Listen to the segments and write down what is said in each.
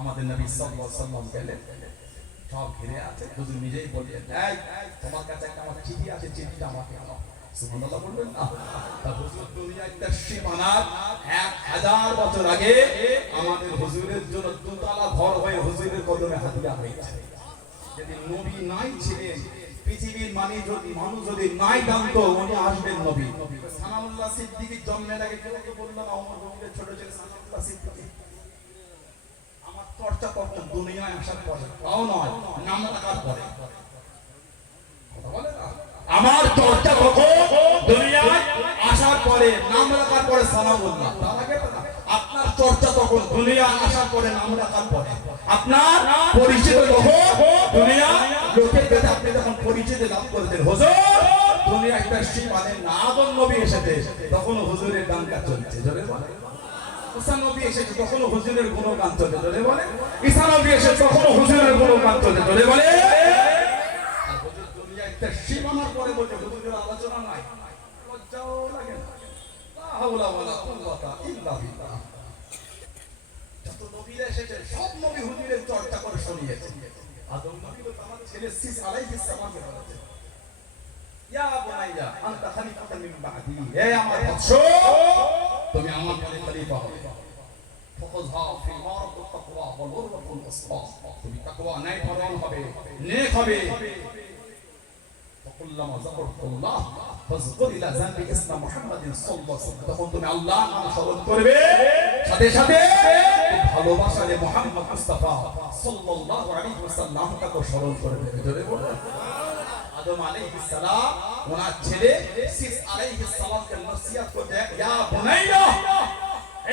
আমাদের নবী সাল্লাল্লাহু আলাইহি সাল্লাম সব ঘিরে আছে। হুজুর নিজেই বললেন তোমার কাছে একটা আমার চিঠি আছে, চিঠিটা আমাকে আনো। সুবহানাল্লাহ বলবেন না। তা হুজুর দুনিয়ায় তাশরিফানার 1000 বছর আগে আমাদের হুজুরের জন্য দুতলা ঘর হয়ে হুজুরের কদমে হাতিয়া হয়েছে। যদি নবী নাই ছিলেন পৃথিবীর মানে যদি, মানুষ যদি নাই উনি আসবেন নবী। সানাউল্লাহ সিদ্দিকীর জন্মের আগে কেউ বকিরের ছোট ছেলে সানাউল্লাহ সিদ্দিকী? আমার চর্চা করতেন দুনিয়ায় আসার পরে, তাও নয়, নাম রাখার পরে। আমার চর্চা কখন? দুনিয়ায় আসার পরে, নাম রাখার পরে সানাউল্লাহ চর্চা তখন দুনিয়া আসার পরে নাম রাখার পরে আপনার পরিচিত দুনিয়া লোকের কাছে আপনি যখন পরিচিতি লাভ করেছেন হুজুর, দুনিয়া একটা শিব মানে না নবী এসেছে তখন হুজুরের গানটা চলছে, জোরে বলে এসেছে তখন হুজুরের গুণগান হুজুরের গুণগান চলে, জোরে বলে একটা সীমানার পরে বলছে, হুজুরের আলোচনা নাই। লজ্জাও লাগে না। নবীরা এসেছে সব নবী হুজুরের চর্চা করে শুনিয়েছে আদম নবী তো আমার ছেলে সিস আলাইহিস সালামকে বলেছে ইয়া বুনাইয়া আনতা খলিফাতুন মিন বাদি হে আমার বৎস তুমি আমার পরে খলিফা হবে ফখযহা ফি মারাত তাকওয়া ওয়াল উরওয়াতুল উসবা তুমি তাকওয়া নাই পরোয়ান হবে নেক হবে فكلما ذكرت الله فاذكر الى ذنب اسم محمد صلى الله عليه وسلم তখন তুমি আল্লাহ নাম স্মরণ করবে সাথে সাথে ভালোবাসারে মুহাম্মদ মুস্তাফা সাল্লাল্লাহু আলাইহি ওয়াসাল্লাম তাকে স্মরণ করবে জোরে বলো আদম আলাইহিস সালাম, ওনার ছেলে সিস আলাইহিস সালামকে নসিহত করতে ইয়া বুনাইয়া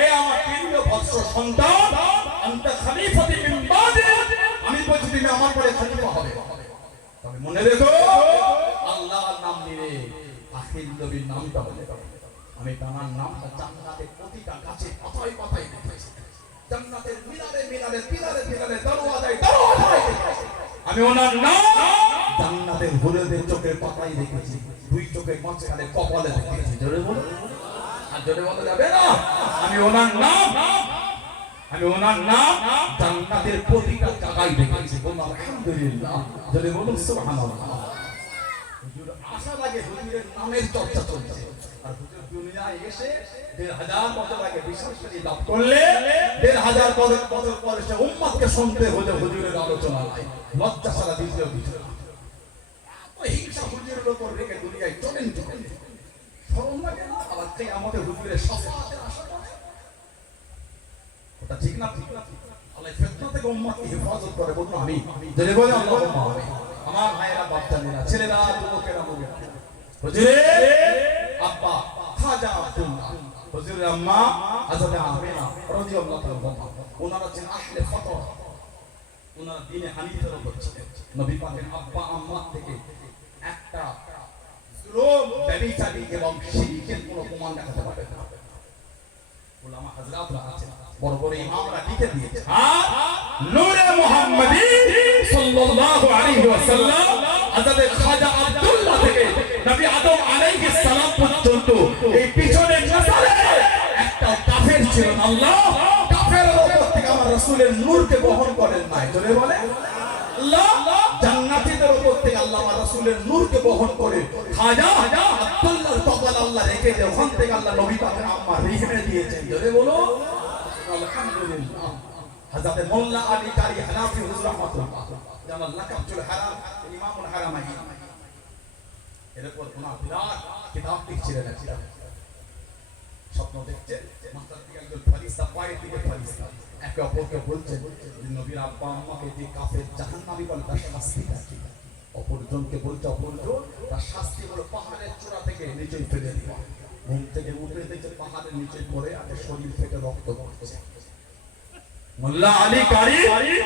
এ আমার প্রিয় বৎস সন্তান, আনতা খলিফাতি মিন বাদি, আমি বলছি তুমি আমার পরে খলিফা হবে। তবে মনে রেখো, আল্লাহর নাম নিলে আখির নবীর নামটা বলে আমি তার নামটা জান্নাতের প্রতিটা গাছে পাতায় পাতায় দেখেছি জান্নাতের মিনারে মিনারে পিলারে পিলারে দরওয়াজায় দরওয়াজায়। আমি ওনার নাম জান্নাতের হুরেদের চোখের পাতায় দেখেছি দুই চোখের মাঝখানে কপালে দেখেছি জোরে বলো। আর জোরে বলা যাবে না। আমি ওনার নাম, আমি ওনার নাম জান্নাতের প্রতিটা জায়গায় দেখেছি বলুন, আলহামদুলিল্লাহ। যদি বলুন, সুবহানাল্লাহ। আশা লাগে হুজুরের নামের চর্চা চলছে। আগে ঠিক না? ঠিক না? হেফাজত করে বলুন আমি আমার ভাইয়েরা বাচ্চারা ছেলেরা যুবকেরা হুজুরে! আব্বা খাজা আব্দুল্লাহ। হুজুরের আম্মা হযরত আমিনা রাদিয়াল্লাহু তাআলা ওনারা ছিলেন আহলে ফতর ওনারা দিনে হানিফের উপর ছিলেন। নবী পাকের আব্বা আম্মা থেকে একটা জুলুম ব্যভিচারী এবং শিরকের কোনো প্রমাণ দেখাতে পারবে না। উলামা হযরতরা আছেন বড় বড় ইমামরা লিখে দিয়েছে নূরে মুহাম্মাদি সাল্লাল্লাহু আলাইহি ওয়াসাল্লাম হযরত খাজা আব্দুল্লাহ থেকে নবী আদম আলাইহিস সালাম পর্যন্ত এই পিছনের নসলে একটা কাফের ছিল আল্লাহ। কাফেরের উপর থেকে আমার রাসূলের নূরকে বহন করেন নাই জোরে বলে আল্লাহ। জান্নাতীদের উপর থেকে আল্লাহ আমার রাসূলের নূরকে বহন করে খাজা আব্দুল্লাহর কপাল আল্লাহ রেখে যে ওখান থেকে আল্লাহ নবী পাকের আম্মা রিহমে দিয়েছেন। জোরে বলো। আলহামদুলিল্লাহ। হযরত মোল্লা আলী কারি হানাফি হুজুর রাহমাতুল্লাহ। লাকাব চুল হারাম ইমামুল হারামাইন এরপর ওনার বিরাট কিতাব লিখছিলেন একটা। স্বপ্ন দেখছে মাথার দিকে একজন ফারিস্তা পায়ের দিকে ফারিস্তা একে অপরকে বলছেন নবীর আব্বা আম্মাকে যে কাফের জাহান্নামী বলে, তার শাস্তিটা কি অপরজনকে বলছে, অপরজন, তার শাস্তি হলো পাহাড়ের চূড়া থেকে নিচে ফেলে দেওয়া ঘুম থেকে উঠে দেখছে পাহাড়ের নিচে পড়ে আছে শরীর থেকে রক্ত পড়ছে। মোল্লা আলী কারি,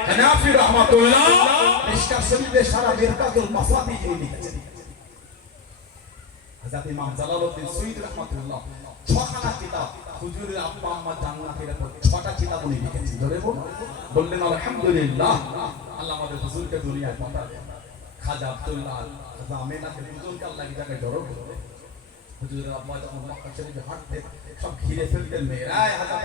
হানাফি রহমাতুল্লাহ মিশকাত শরীফে সারা মিরকাতুল মাসাবি এই লিখেছেন। হযরত ইমাম জালালউদ্দিন সৈয়দ রহমাতুল্লাহ ছখানা কিতাব হুজুরের আব্বা আম্মা জান্নাতের উপর ছটা কিতাব উনি লিখেছেন। ধরে বলুন। বললেন, আলহামদুলিল্লাহ, আল্লাহ আমাদের হুজুরকে দুনিয়ায় পাঠালেন। খাজা আব্দুল্লাহ, খাজা আমেনাকে দুজনকে আল্লাহ এই জায়গায় জড়ো হুজুরের আব্বা যখন মক্কা শরীফে হাঁটতেন, সব ঘিরে ফেলতেন মেয়েরা হাজার